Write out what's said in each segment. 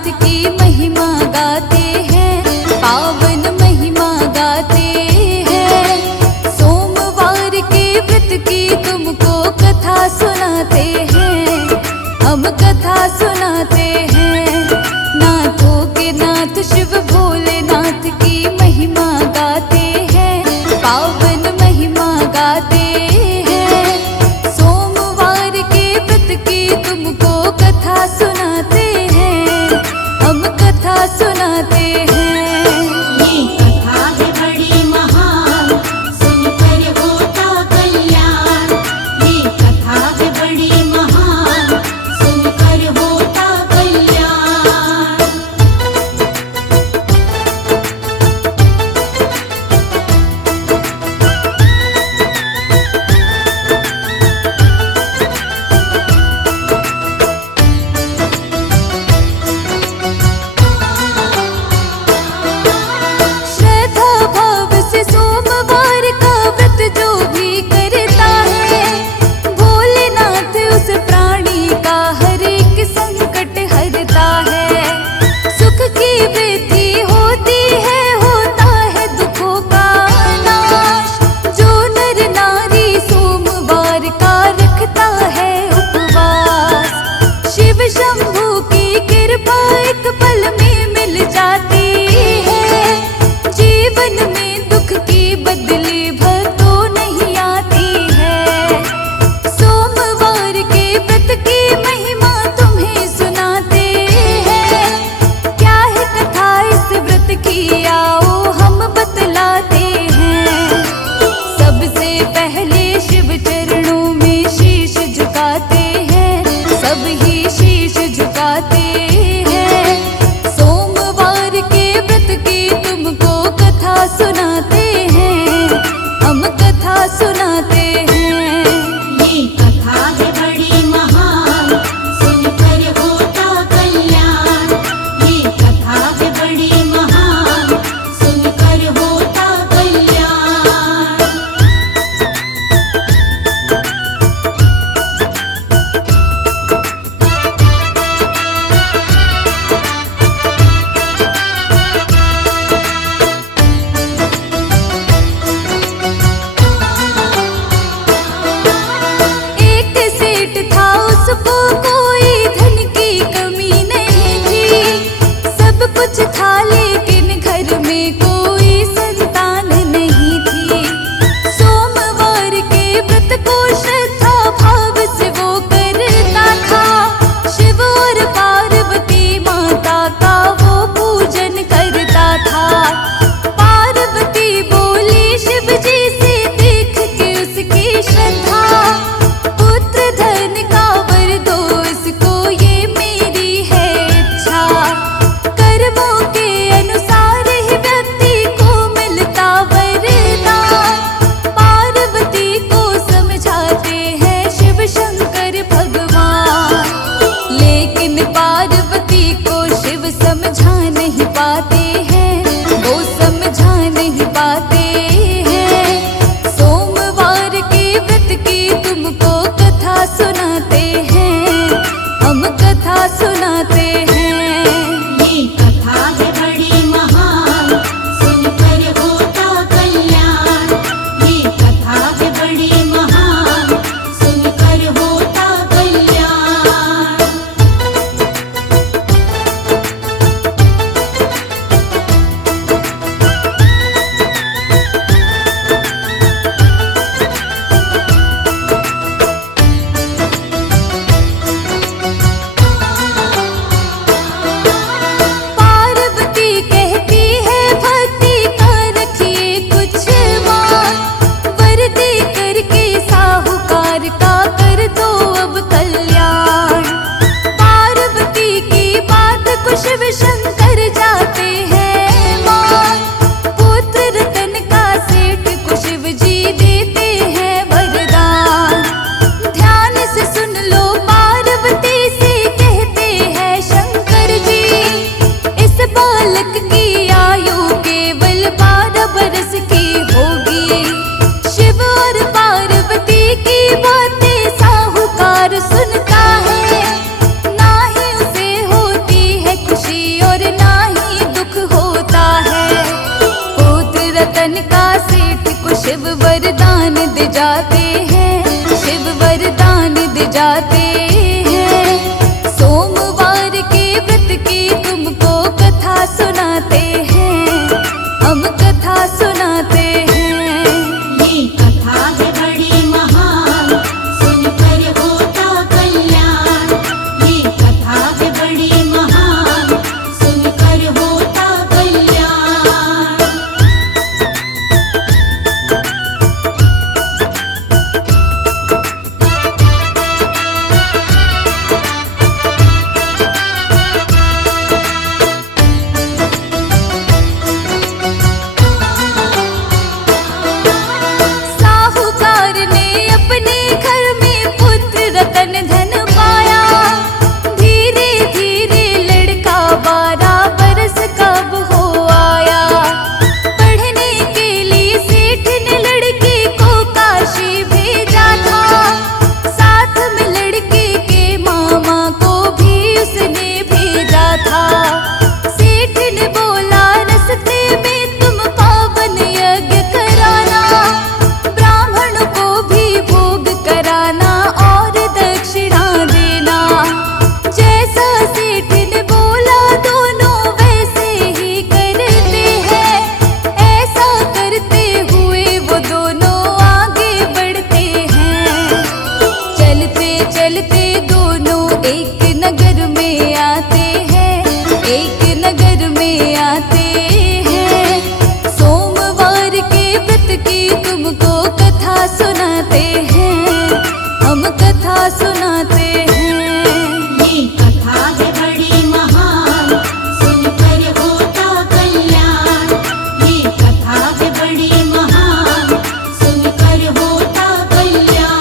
नाथ की महिमा गाते हैं, पावन महिमा गाते हैं। सोमवार के व्रत की तुमको कथा सुनाते हैं, हम कथा सुनाते हैं। नाथों के नाथ शिव भोलेनाथ की महिमा गाते हैं, पावन महिमा गाते हैं। सोमवार के व्रत की तुमको कथा सुनाते हैं, हम कथा सुनाते हैं। ये कथा है बड़ी महान, सुनकर होता कल्याण। ये कथा है बड़ी महान, सुनकर होता कल्याण। सेठ को शिव वरदान दे जाते हैं, शिव वरदान दे जाते हैं। सोमवार के व्रत की तुमको कथा सुनाते हैं, हम कथा सुनाते हैं। ये कथा है बड़ी महान, सुनकर होता कल्याण। ये कथा है बड़ी महान, सुनकर होता कल्याण। साहूकार ने अपने घर में पुत्र रतन धन पाया। धीरे धीरे लड़का 12 बरस कब हो आया। पढ़ने के लिए सेठ ने लड़के को काशी भेजा था। साथ में लड़के के मामा को भी उसने भेजा था। सेठ ने बोला रस्ते में तुम पावन यज्ञ कराना, ब्राह्मण को भी भोग कराना और दक्षिणा देना। जैसा सेठ ने बोला दोनों वैसे ही करते हैं। ऐसा करते हुए वो दोनों आगे बढ़ते हैं। चलते चलते दोनों एक नगर में आते हैं, एक नगर में आते हैं। सोमवार के व्रत की तुमको कथा सुनाते हैं, हम कथा सुनाते हैं। ये कथा है बड़ी महान, सुनकर होता कल्याण। ये कथा है बड़ी महान, सुनकर होता कल्याण।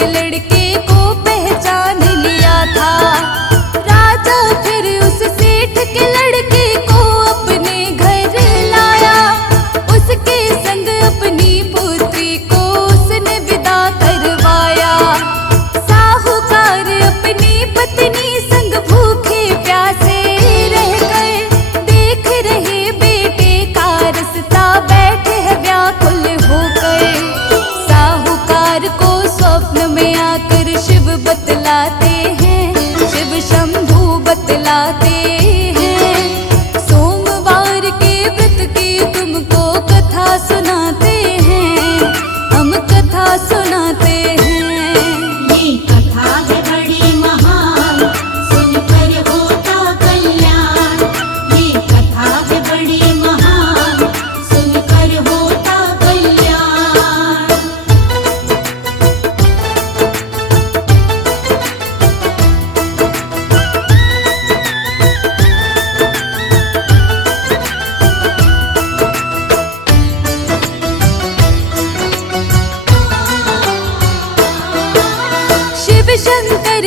के लड़के को पहचान लिया था। राजा फिर उस सेठ के लड़के को अपने घर लाया। उसके संग अपनी पुत्री को उसने विदा करवाया। साहूकार अपनी पत्नी संग भूखे प्यासे रह गए। देख रहे बेटे का रास्ता बैठे है व्याकुल हो गए। साहूकार को स्वप्न में आकर शिव बतलाते हैं, शिव शंभू बतलाते हैं। सोमवार के व्रत की तुमको कथा सुनाते हैं, हम कथा सुनाते हैं। ये कथा है बड़ी महान, सुनकर होता कल्याण। ये कथा है बड़ी महान, सुनकर होता कल्याण। शिव शंकर